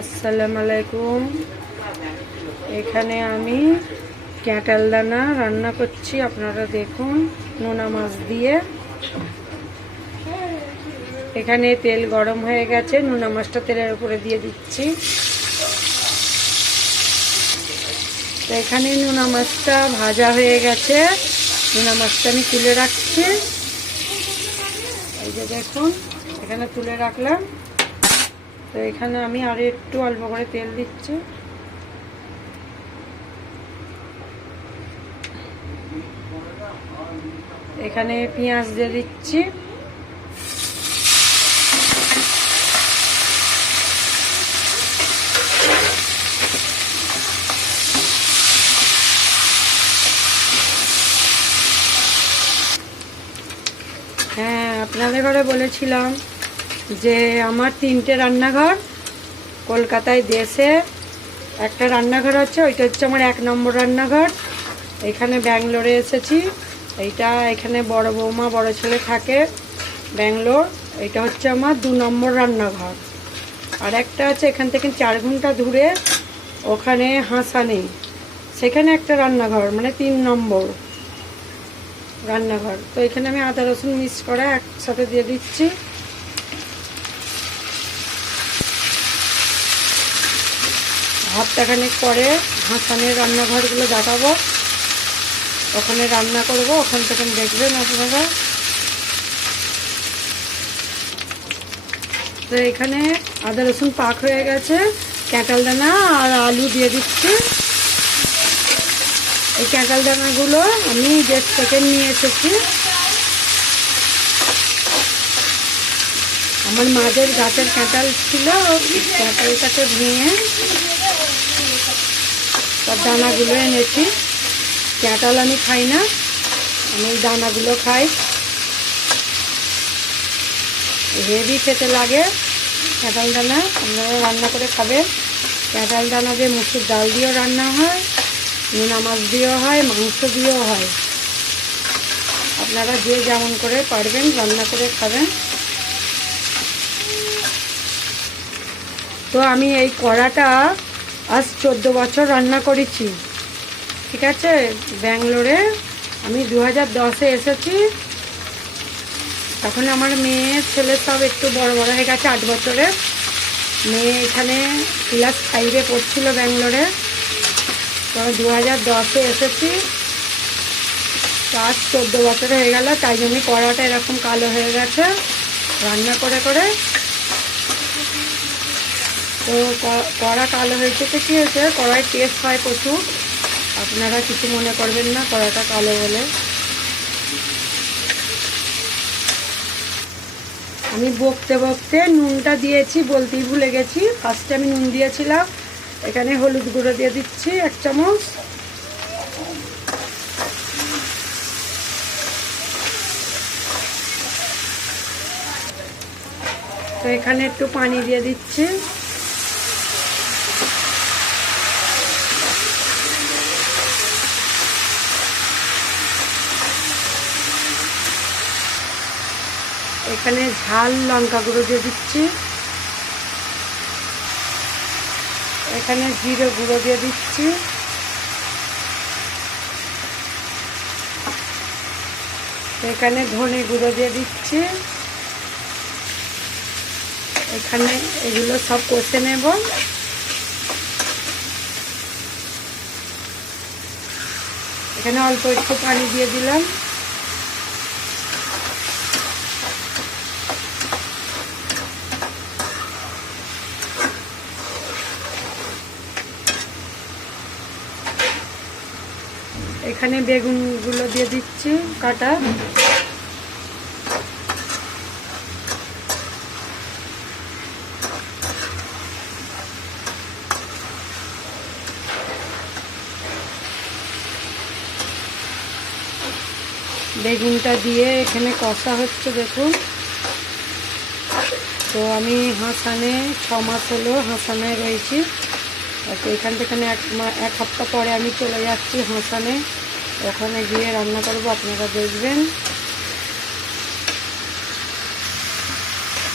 আসসালামু আলাইকুম। এখানে আমি ক্যাটাল দানা রান্না করছি, আপনারা দেখুন, নোনা মাছ দিয়ে। এখানে তেল গরম হয়ে গেছে, নোনা মাছটা তেলের উপরে দিয়ে দিচ্ছি। তো এখানে নোনা মাছটা ভাজা হয়ে গেছে, নোনা মাছটা আমি তুলে রাখছি। এই যে দেখুন, এখানে তুলে রাখলাম। তো এখানে আমি আরও একটু অল্প করে তেল দিচ্ছি। এখানে পেঁয়াজ দিয়ে দিচ্ছি। হ্যাঁ, আপনাদের ঘরে বলেছিলাম যে আমার 3টে রান্নাঘর, কলকাতায় দেশে একটা রান্নাঘর আছে, ওইটা হচ্ছে আমার 1 নম্বর রান্নাঘর। এখানে ব্যাঙ্গালোরে এসেছি, এখানে বড় বৌমা বড় ছেলে থাকে ব্যাঙ্গালোর। এটা হচ্ছে আমার 2 নম্বর রান্নাঘর। আর একটা আছে এখান থেকে 4 ঘন্টা দূরে, ওখানে হাসানে, সেখানে একটা রান্নাঘর, মানে 3 নম্বর রান্নাঘর। তো এখানে আমি আদা রসুন মিক্স করা একসাথে দিয়ে দিচ্ছি। হপ্তাখানেক পরে হাসানের রান্নাঘরগুলো দেখাবো, ওখানে রান্না করব, ওখান থেকে দেখবেন আপনারা। তো এখানে আদা রসুন পাক হয়ে গেছে, ক্যাটাল দানা আর আলু দিয়ে দিচ্ছি। এই ক্যাটাল দানাগুলো আমি 1.5 সেকেন্ড নিয়ে এসেছি। আমার মাঝের গাছের ক্যাটাল ছিল, ক্যাটালটাকে ভেঙে তার দানাগুলো এনেছি। ক্যাটাল আমি খাই না, আমি দানাগুলো খাই। হেভি খেতে লাগে ক্যাটাল দানা, আপনারা রান্না করে খাবেন। ক্যাটাল দানা দিয়ে মুসুর ডাল দিয়েও রান্না হয়, নোনা মাছ দিয়েও হয়, মাংস দিয়েও হয়। আপনারা যে যেমন করে পারবেন রান্না করে খাবেন। তো আমি এই কড়াটা আজ 14 বছর রান্না করেছি, ঠিক আছে। ব্যাঙ্গালোরে আমি 2010-এ এসেছি, তখন আমার মেয়ে ছেলে সব একটু বড় বড় হয়ে গেছে, 8 বছরে। মেয়ে এখানে ক্লাস 5-এ পড়ছিল ব্যাঙ্গালোরে। তো 2010-এ এসেছি, তো আজ 14 বছর হয়ে গেল। তাই জন্য কড়াটা এরকম কালো হয়ে গেছে রান্না করে করে। তো কড়া কালো হয়েছে তো কী হয়েছে, কড়াই টেস্ট হয় প্রচুর, আপনারা কিছু মনে করবেন না কড়াটা কালো বলে। আমি বকতে বকতে নুনটা দিয়েছি, বলতেই ভুলে গেছি। ফার্স্টে আমি নুন দিয়েছিলাম। এখানে হলুদ গুঁড়ো দিয়ে দিচ্ছি 1 চামচ। তো এখানে একটু পানি দিয়ে দিচ্ছি। এখানে ঝাল লঙ্কা গুঁড়ো দিয়ে দিচ্ছি। এখানে জিরে গুঁড়ো দিয়ে দিচ্ছি। এখানে ধনে গুঁড়ো দিয়ে দিচ্ছি। এখানে এগুলো সব কষে নেব। এখানে অল্প একটু পানি দিয়ে দিলাম। এখানে বেগুনগুলো দিয়ে দিচ্ছি কাটা। বেগুনটা দিয়ে এখানে কষা হচ্ছে, দেখুন। তো আমি হাসানে 6 মাস হলো হাসানে রয়েছি। তো এখান থেকে এক সপ্তাহ পরে আমি চলে যাচ্ছি হাসানে, ওখানে গিয়ে রান্না করব, আপনারা দেখবেন।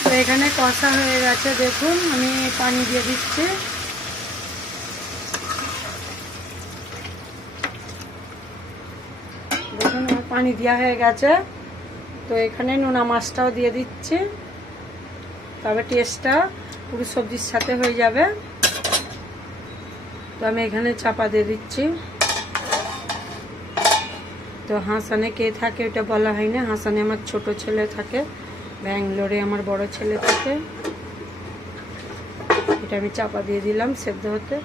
তো এখানে কষা হয়ে গেছে, দেখুন আমি পানি দিয়ে দিচ্ছি। দেখুন আমার পানি দেওয়া হয়ে গেছে। তো এখানে নোনা মাছটাও দিয়ে দিচ্ছি, তবে টেস্টটা পুরো সবজির সাথে হয়ে যাবে। তো আমি এখানে চাপা দিয়ে দিচ্ছি। তো হাসানে কে থাকে ওটা বলা হয় না, হাসানে আমার ছোট ছেলে থাকে, ব্যাঙ্গালোরে আমার বড় ছেলে থাকে। এটা আমি চাপা দিয়ে দিলাম সেদ্ধ হতে।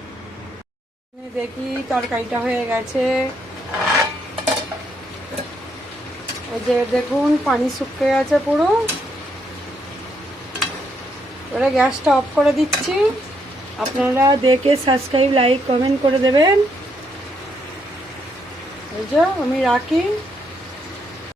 দেখি তরকারিটা হয়ে গেছে। এই যে দেখুন পানি শুকিয়ে গেছে পুরো। এবারে গ্যাসটা অফ করে দিচ্ছি। আপনারা দেখে সাবস্ক্রাইব, লাইক, কমেন্ট করে দেবেন। এই যে আমি রাখি।